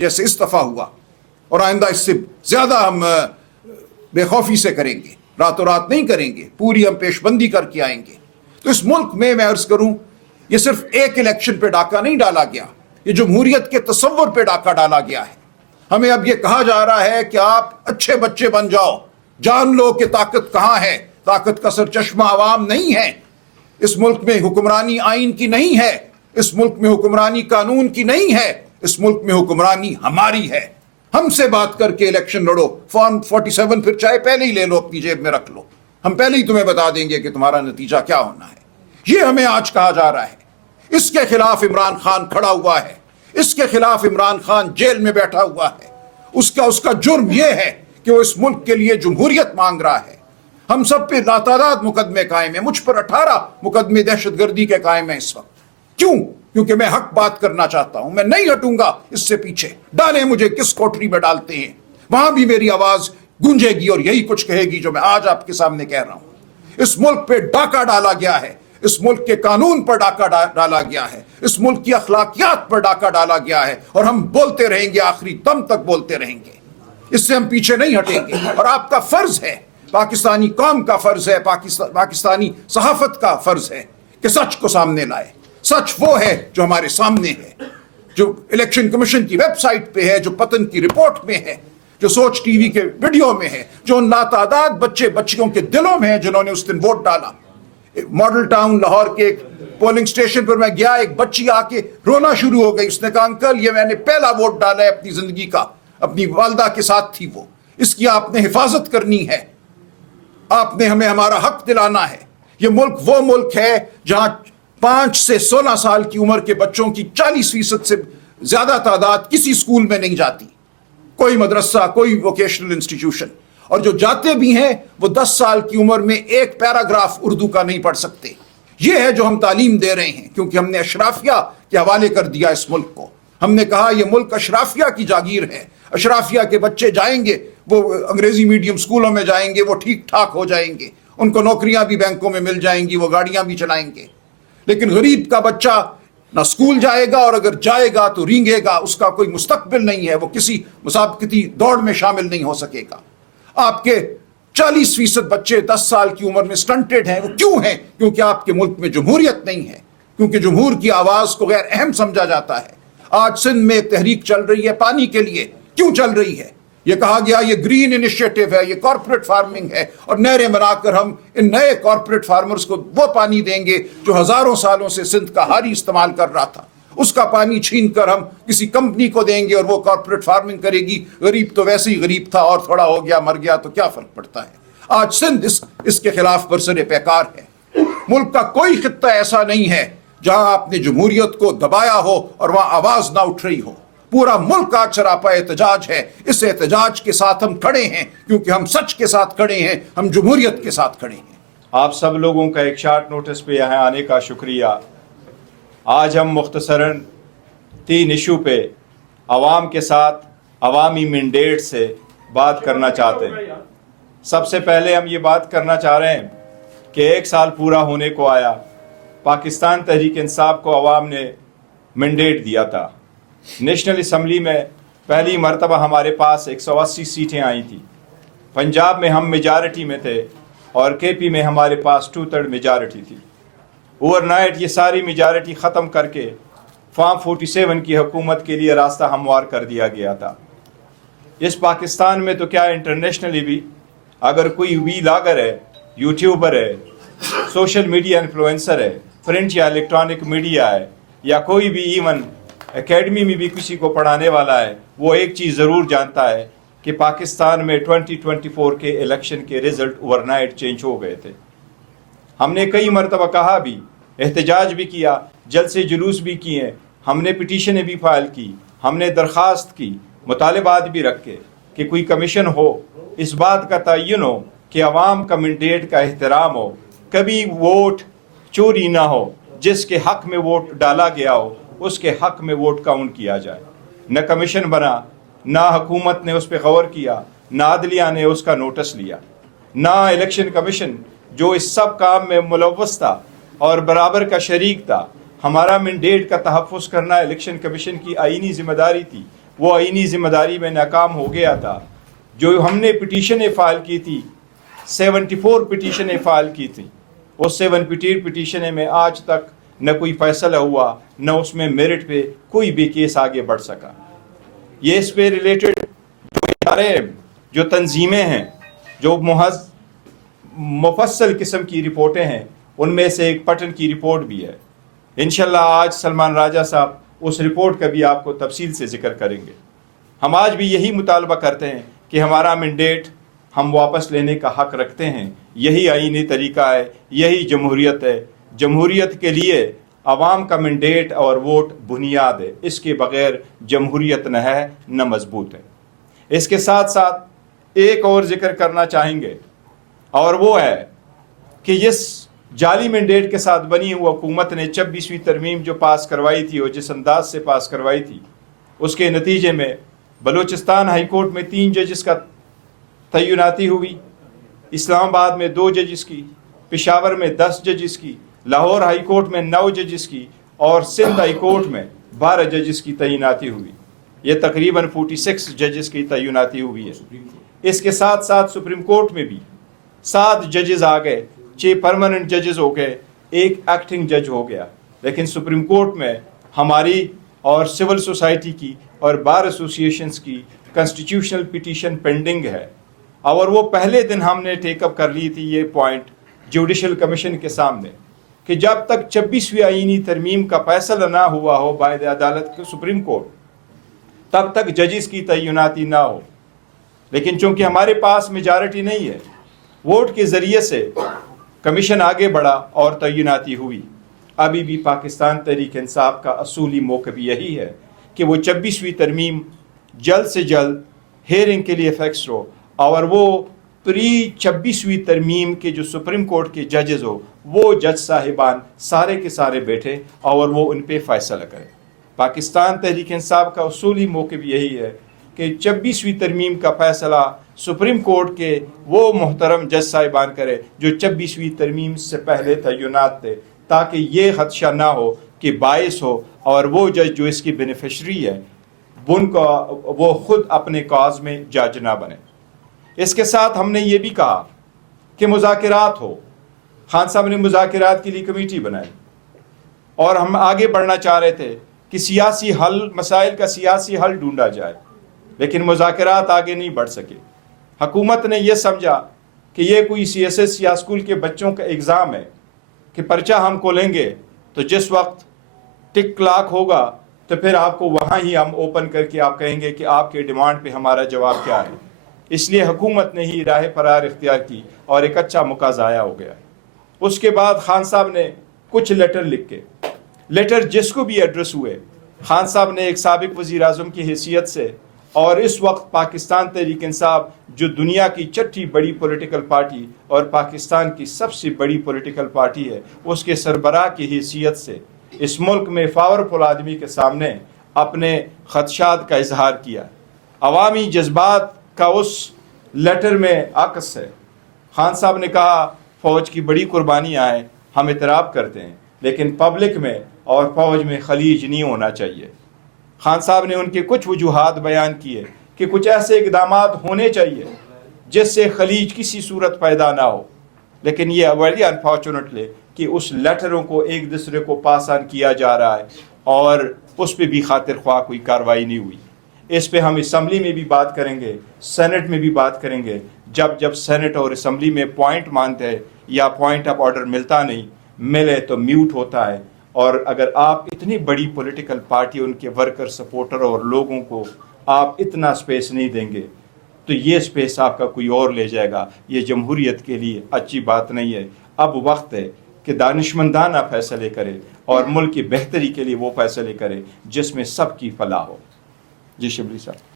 जैसे इस दफ़ा हुआ, और आइंदा इससे ज़्यादा हम बेखौफी से करेंगे, रातों रात नहीं करेंगे, पूरी हम पेशबंदी करके आएंगे। तो इस मुल्क में मैं अर्ज़ करूं, ये सिर्फ एक इलेक्शन पे डाका नहीं डाला गया, ये जमहूरियत के तसव्वुर पे डाका डाला गया है। हमें अब ये कहा जा रहा है कि आप अच्छे बच्चे बन जाओ, जान लो कि ताकत कहाँ है। ताकत का सरचश्मा आवाम नहीं है। इस मुल्क में हुक्मरानी आइन की नहीं है, इस मुल्क में हुक्मरानी कानून की नहीं है, इस मुल्क में हुक्मरानी हमारी है। हमसे बात करके इलेक्शन लड़ो, फॉर्म 47 फिर चाहे पहले ही ले लो, अपनी जेब में रख लो, हम पहले ही तुम्हें बता देंगे कि तुम्हारा नतीजा क्या होना है। ये हमें आज कहा जा रहा है। इसके खिलाफ इमरान खान खड़ा हुआ है, इसके खिलाफ इमरान खान जेल में बैठा हुआ है। उसका जुर्म यह है कि वो इस मुल्क के लिए जमहूरियत मांग रहा है। हम सब पे लातादाद मुकदमे कायम है, मुझ पर 18 मुकदमे दहशतगर्दी के कायम है इस वक्त। क्यों? क्योंकि मैं हक बात करना चाहता हूं, मैं नहीं हटूंगा इससे पीछे। डालें मुझे किस कोठरी में डालते हैं, वहां भी मेरी आवाज गूंजेगी और यही कुछ कहेगी जो मैं आज आपके सामने कह रहा हूं। इस मुल्क पे डाका डाला गया है, इस मुल्क के कानून पर डाका डाला गया है, इस मुल्क की अखलाकियात पर डाका डाला गया है, और हम बोलते रहेंगे, आखिरी दम तक बोलते रहेंगे। इससे हम पीछे नहीं हटेंगे। और आपका फर्ज है, पाकिस्तानी कौम का फर्ज है, पाकिस्तानी सहाफत का फर्ज है कि सच को सामने लाए। सच वो है जो हमारे सामने है, जो इलेक्शन कमीशन की वेबसाइट पे है, जो पतन की रिपोर्ट में है, जो सोच टीवी के वीडियो में है, जो उन लातादाद बच्चे बच्चियों के दिलों में है जिन्होंने उस दिन वोट डाला। मॉडल टाउन लाहौर के एक पोलिंग स्टेशन पर मैं गया, एक बच्ची आके रोना शुरू हो गई। उसने कहा, अंकल ये मैंने पहला वोट डाला है अपनी जिंदगी का, अपनी वालदा के साथ थी वो, इसकी आपने हिफाजत करनी है, आपने हमें हमारा हक दिलाना है। ये मुल्क वो मुल्क है जहां 5 से 16 साल की उम्र के बच्चों की 40% से ज्यादा तादाद किसी स्कूल में नहीं जाती, कोई मदरसा, कोई वोकेशनल इंस्टीट्यूशन, और जो जाते भी हैं वो 10 साल की उम्र में एक पैराग्राफ उर्दू का नहीं पढ़ सकते। ये है जो हम तालीम दे रहे हैं, क्योंकि हमने अशराफिया के हवाले कर दिया इस मुल्क को। हमने कहा यह मुल्क अशराफिया की जागीर है, अशराफिया के बच्चे जाएंगे, वो अंग्रेजी मीडियम स्कूलों में जाएंगे, वो ठीक ठाक हो जाएंगे, उनको नौकरियां भी बैंकों में मिल जाएंगी, वो गाड़ियां भी चलाएंगे। लेकिन गरीब का बच्चा ना स्कूल जाएगा, और अगर जाएगा तो रींगेगा, उसका कोई मुस्तकबिल नहीं है, वो किसी मुसाबकती दौड़ में शामिल नहीं हो सकेगा। आपके 40% बच्चे 10 साल की उम्र में स्टंटेड हैं। वो क्यों हैं? क्योंकि आपके मुल्क में जमहूरियत नहीं है, क्योंकि जमहूर की आवाज को गैर अहम समझा जाता है। आज सिंध में एक तहरीक चल रही है पानी के लिए। क्यों चल रही है? ये कहा गया ये ग्रीन इनिशिएटिव है, ये कॉर्पोरेट फार्मिंग है, और नहरें बनाकर हम इन नए कॉर्पोरेट फार्मर्स को वो पानी देंगे जो हजारों सालों से सिंध का हारी इस्तेमाल कर रहा था। उसका पानी छीन कर हम किसी कंपनी को देंगे और वो कॉर्पोरेट फार्मिंग करेगी। गरीब तो वैसे ही गरीब था, और थोड़ा हो गया मर गया तो क्या फर्क पड़ता है। आज सिंध इसके खिलाफ बरसरे पैकार है। मुल्क का कोई खित्ता ऐसा नहीं है जहां आपने जमहूरियत को दबाया हो और वहां आवाज ना उठ रही हो। पूरा मुल्क आज सरापा एहतजाज है। इस एहतजाज के साथ हम खड़े हैं, क्योंकि हम सच के साथ खड़े हैं, हम जमहूरियत के साथ खड़े हैं। आप सब लोगों का एक शॉर्ट नोटिस पे यहाँ आने का शुक्रिया। आज हम मुख्तसरन 3 इशू पे आवाम के साथ अवामी मैंडेट से बात करना चाहते हैं। सबसे पहले हम ये बात करना चाह रहे हैं कि 1 साल पूरा होने को आया, पाकिस्तान तहरीक इंसाफ को अवाम ने मैंडेट दिया था। नेशनल असम्बली में पहली मरतबा हमारे पास 180 सीटें आई थी। पंजाब में हम मेजॉरिटी में थे और केपी में हमारे पास 2/3 मेजॉरिटी थी। ओवरनाइट ये सारी मेजॉरिटी ख़त्म करके फॉर्म 47 की हुकूमत के लिए रास्ता हमवार कर दिया गया था। इस पाकिस्तान में तो क्या इंटरनेशनली भी अगर कोई वीलॉगर है, यूट्यूबर है, सोशल मीडिया इन्फ्लुएंसर है, प्रिंट या इलेक्ट्रॉनिक मीडिया है, या कोई भी इवन एकेडमी में भी किसी को पढ़ाने वाला है, वो एक चीज़ ज़रूर जानता है कि पाकिस्तान में 2024 के इलेक्शन के रिज़ल्ट ओवरनाइट चेंज हो गए थे। हमने कई मरतबा कहा भी, एहतजाज भी किया, जलसे जुलूस भी किए, हमने पिटीशनें भी फाइल की, हमने दरख्वास्त की, मुतालबात भी रखे कि कोई कमीशन हो, इस बात का तयन हो कि अवाम का मैंडेट का एहतराम हो, कभी वोट चोरी ना हो, जिसके हक में वोट डाला गया हो उसके हक में वोट काउंट किया जाए। न कमीशन बना, ना हुकूमत ने उस पर गौर किया, ना अदलिया ने उसका नोटिस लिया, ना इलेक्शन कमीशन जो इस सब काम में मुलव्वस था और बराबर का शरीक था। हमारा मैंडेट का तहफ़्फ़ुज़ करना इलेक्शन कमीशन की आईनी जिम्मेदारी थी, وہ آئینی ذمہ داری میں ناکام ہو گیا تھا. جو ہم نے پٹیشنیں فائل کی تھی 74 پٹیشنیں فائل کی تھیں, اس 74 پٹیشنیں میں آج تک نہ کوئی فیصلہ ہوا, نہ اس میں میرٹ پہ کوئی بھی کیس آگے بڑھ سکا. یہ اس پہ ریلیٹڈ جو ادارے, جو تنظیمیں ہیں, جو محض مفصل قسم کی رپورٹیں ہیں, ان میں سے ایک پٹن کی رپورٹ بھی ہے. انشاءاللہ آج سلمان راجہ صاحب اس رپورٹ کا بھی آپ کو تفصیل سے ذکر کریں گے. ہم آج بھی یہی مطالبہ کرتے ہیں کہ ہمارا مینڈیٹ ہم واپس لینے کا حق رکھتے ہیں. یہی آئینی طریقہ ہے, یہی جمہوریت ہے. جمہوریت کے لیے عوام کا مینڈیٹ اور ووٹ بنیاد ہے, اس کے بغیر جمہوریت نہ ہے نہ مضبوط ہے. اس کے ساتھ ساتھ ایک اور ذکر کرنا چاہیں گے, اور وہ ہے کہ اس جعلی مینڈیٹ کے ساتھ بنی ہوئی حکومت نے 26ویں ترمیم جو پاس کروائی تھی اور جس انداز سے پاس کروائی تھی, اس کے نتیجے میں بلوچستان ہائی کورٹ میں 3 ججز کا تعیناتی ہوئی, اسلام آباد میں 2 ججز کی, پشاور میں 10 ججز کی, لاہور ہائی کورٹ میں 9 ججز کی, اور سندھ ہائی کورٹ میں 12 ججز کی تعیناتی ہوئی. یہ تقریباً 46 ججز کی تعیناتی ہوئی ہے. اس کے ساتھ ساتھ سپریم کورٹ میں بھی 7 ججز آ گئے, 6 پرماننٹ ججز ہو گئے, 1 ایکٹنگ جج ہو گیا. لیکن سپریم کورٹ میں ہماری اور سول سوسائٹی کی اور بار ایسوسیشنز کی کنسٹیٹیوشنل پٹیشن پینڈنگ ہے, اور وہ پہلے دن ہم نے ٹیک اپ کر لی تھی یہ پوائنٹ جوڈیشل کمیشن کے سامنے کہ جب تک 26ویں آئینی ترمیم کا فیصلہ نہ ہوا ہو باعث عدالت کے سپریم کورٹ, تب تک ججز کی تعیناتی نہ ہو. لیکن چونکہ ہمارے پاس میجارٹی نہیں ہے, ووٹ کے ذریعے سے کمیشن آگے بڑھا اور تعیناتی ہوئی. ابھی بھی پاکستان تحریک انصاف کا اصولی موقف یہی ہے کہ وہ 26ویں ترمیم جلد سے جلد ہیئرنگ کے لیے فکس ہو, اور وہ پری 26ویں ترمیم کے جو سپریم کورٹ کے ججز ہو, وہ جج صاحبان سارے کے سارے بیٹھے اور وہ ان پہ فیصلہ کرے. پاکستان تحریک انصاف کا اصولی موقف یہی ہے کہ 26ویں ترمیم کا فیصلہ سپریم کورٹ کے وہ محترم جج صاحبان کرے جو 26ویں ترمیم سے پہلے تعینات تھے, تاکہ یہ خدشہ نہ ہو کہ باعث ہو اور وہ جج جو اس کی بینیفیشری ہے وہ خود اپنے کاز میں جج نہ بنے. اس کے ساتھ ہم نے یہ بھی کہا کہ مذاکرات ہو. خان صاحب نے مذاکرات کے لیے کمیٹی بنائی, اور ہم آگے بڑھنا چاہ رہے تھے کہ سیاسی حل, مسائل کا سیاسی حل ڈھونڈا جائے, لیکن مذاکرات آگے نہیں بڑھ سکے. حکومت نے یہ سمجھا کہ یہ کوئی CSS یا اسکول کے بچوں کا ایگزام ہے کہ پرچہ ہم کھولیں گے تو جس وقت ٹک کلاک ہوگا تو پھر آپ کو وہاں ہی ہم اوپن کر کے آپ کہیں گے کہ آپ کے ڈیمانڈ پہ ہمارا جواب کیا ہے. اس لیے حکومت نے ہی راہ فرار اختیار کی اور ایک اچھا موقع ضائع ہو گیا. اس کے بعد خان صاحب نے کچھ لیٹر لکھ کے, لیٹر جس کو بھی ایڈریس ہوئے, خان صاحب نے ایک سابق وزیر اعظم کی حیثیت سے, اور اس وقت پاکستان تحریک انصاف جو دنیا کی 6ٹھی بڑی پولیٹیکل پارٹی اور پاکستان کی سب سے بڑی پولیٹیکل پارٹی ہے, اس کے سربراہ کی حیثیت سے اس ملک میں پاورفل آدمی کے سامنے اپنے خدشات کا اظہار کیا. عوامی جذبات کا اس لیٹر میں عکس ہے. خان صاحب نے کہا فوج کی بڑی قربانیاں ہیں, ہم اعتراف کرتے ہیں, لیکن پبلک میں اور فوج میں خلیج نہیں ہونا چاہیے. خان صاحب نے ان کے کچھ وجوہات بیان کیے کہ کچھ ایسے اقدامات ہونے چاہیے جس سے خلیج کسی صورت پیدا نہ ہو, لیکن یہ ویری انفارچونیٹلی کہ اس لیٹروں کو ایک دوسرے کو پاس آن کیا جا رہا ہے اور اس پہ بھی خاطر خواہ کوئی کارروائی نہیں ہوئی. اس پہ ہم اسمبلی میں بھی بات کریں گے, سینٹ میں بھی بات کریں گے. جب سینٹ اور اسمبلی میں پوائنٹ مانتے ہیں یا پوائنٹ آف آرڈر ملتا نہیں, ملے تو میوٹ ہوتا ہے. اور اگر آپ اتنی بڑی پولیٹیکل پارٹی, ان کے ورکر, سپورٹر اور لوگوں کو آپ اتنا سپیس نہیں دیں گے تو یہ سپیس آپ کا کوئی اور لے جائے گا. یہ جمہوریت کے لیے اچھی بات نہیں ہے. اب وقت ہے کہ دانشمندانہ فیصلے کرے اور ملک کی بہتری کے لیے وہ فیصلے کرے جس میں سب کی فلاح ہو. جی شبلی صاحب.